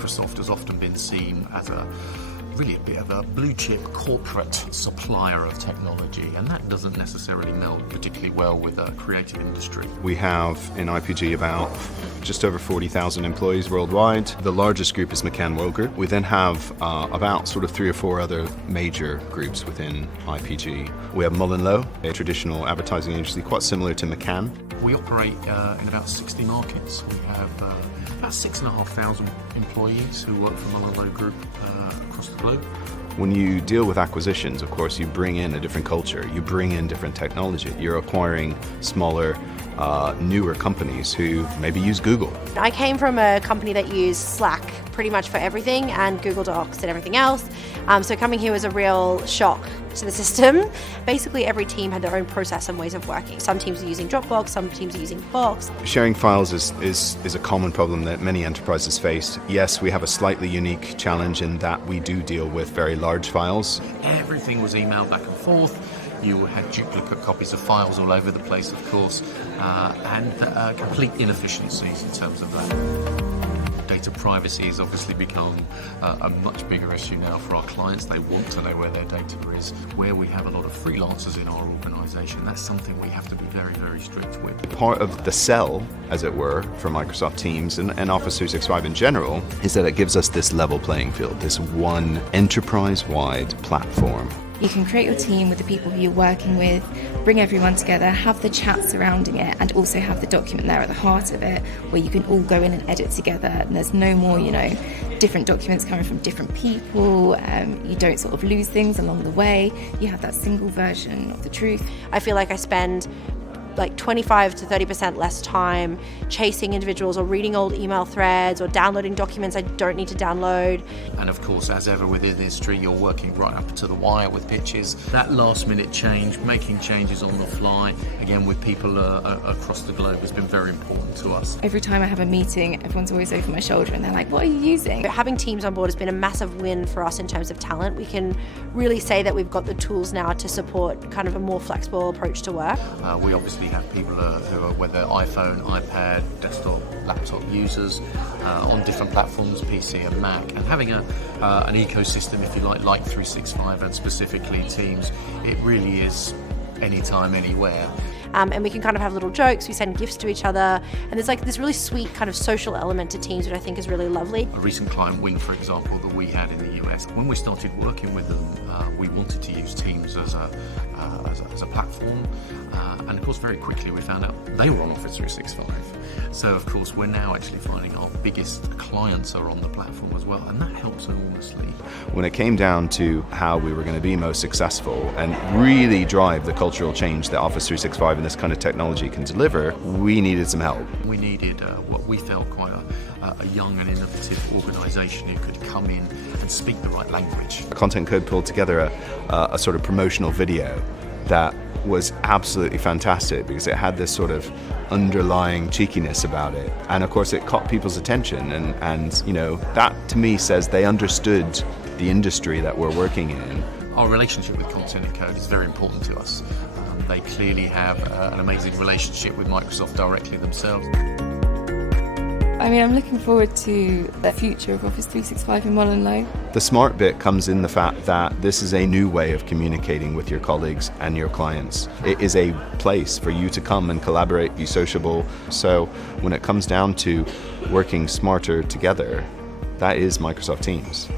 Microsoft has often been seen as really a bit of a blue chip corporate supplier of technology, and that doesn't necessarily meld particularly well with a creative industry. We have in IPG about just over 40,000 employees worldwide. The largest group is McCann and MullenLowe Group. We then have about sort of 3 or 4 other major groups within IPG. We have MullenLowe, a traditional advertising agency quite similar to McCann. We operate in about 60 markets. We have about 6,500 employees who work for MullenLowe Group across the globe. When you deal with acquisitions, of course, you bring in a different culture, you bring in different technology. You're acquiring smaller, newer companies who maybe use Google. I came from a company that used Slack pretty much for everything and Google Docs and everything else. So coming here was a real shock to the system. Basically every team had their own process and ways of working. Some teams are using Dropbox, some teams are using Box. Sharing files is a common problem that many enterprises face. Yes, we have a slightly unique challenge in that we do deal with very large files. Everything was emailed back and forth. You had duplicate copies of files all over the place, of course, and complete inefficiencies in terms of that. Data privacy has obviously become a much bigger issue now for our clients. They want to know where their data is. Where we have a lot of freelancers in our organisation, that's something we have to be very, very strict with. Part of the sell, as it were, for Microsoft Teams and Office 365 in general, is that it gives us this level playing field, this one enterprise-wide platform. You can create your team with the people who you're working with, bring everyone together, have the chat surrounding it, and also have the document there at the heart of it, where you can all go in and edit together, and there's no more, different documents coming from different people. You don't sort of lose things along the way. You have that single version of the truth. I feel like I spend like 25 to 30% less time chasing individuals or reading old email threads or downloading documents I don't need to download. And of course, as ever within the industry, you're working right up to the wire with pitches. That last minute change, making changes on the fly, again with people across the globe, has been very important to us. Every time I have a meeting, everyone's always over my shoulder and they're like, what are you using? Having Teams on board has been a massive win for us in terms of talent. We can really say that we've got the tools now to support kind of a more flexible approach to work. We obviously have people who are whether iPhone, iPad, desktop, laptop users on different platforms, PC and Mac, and having an ecosystem, if you like 365 and specifically Teams, it really is anytime, anywhere. And we can kind of have little jokes, we send gifts to each other, and there's like this really sweet kind of social element to Teams, which I think is really lovely. A recent client win, for example, that we had in the US, when we started working with them, we wanted to use Teams as a platform, and of course very quickly we found out they were on Office 365. So of course we're now actually finding our biggest clients are on the platform as well, and that helps enormously. When it came down to how we were going to be most successful and really drive the cultural change that Office 365 and this kind of technology can deliver, we needed some help. We needed what we felt quite a young and innovative organisation who could come in and speak the right language. Content Code pulled together a sort of promotional video that was absolutely fantastic because it had this sort of underlying cheekiness about it, and of course it caught people's attention, and that to me says they understood the industry that we're working in. Our relationship with Content and Code is very important to us. They clearly have an amazing relationship with Microsoft directly themselves. I'm looking forward to the future of Office 365 in MullenLowe. The smart bit comes in the fact that this is a new way of communicating with your colleagues and your clients. It is a place for you to come and collaborate, be sociable. So when it comes down to working smarter together, that is Microsoft Teams.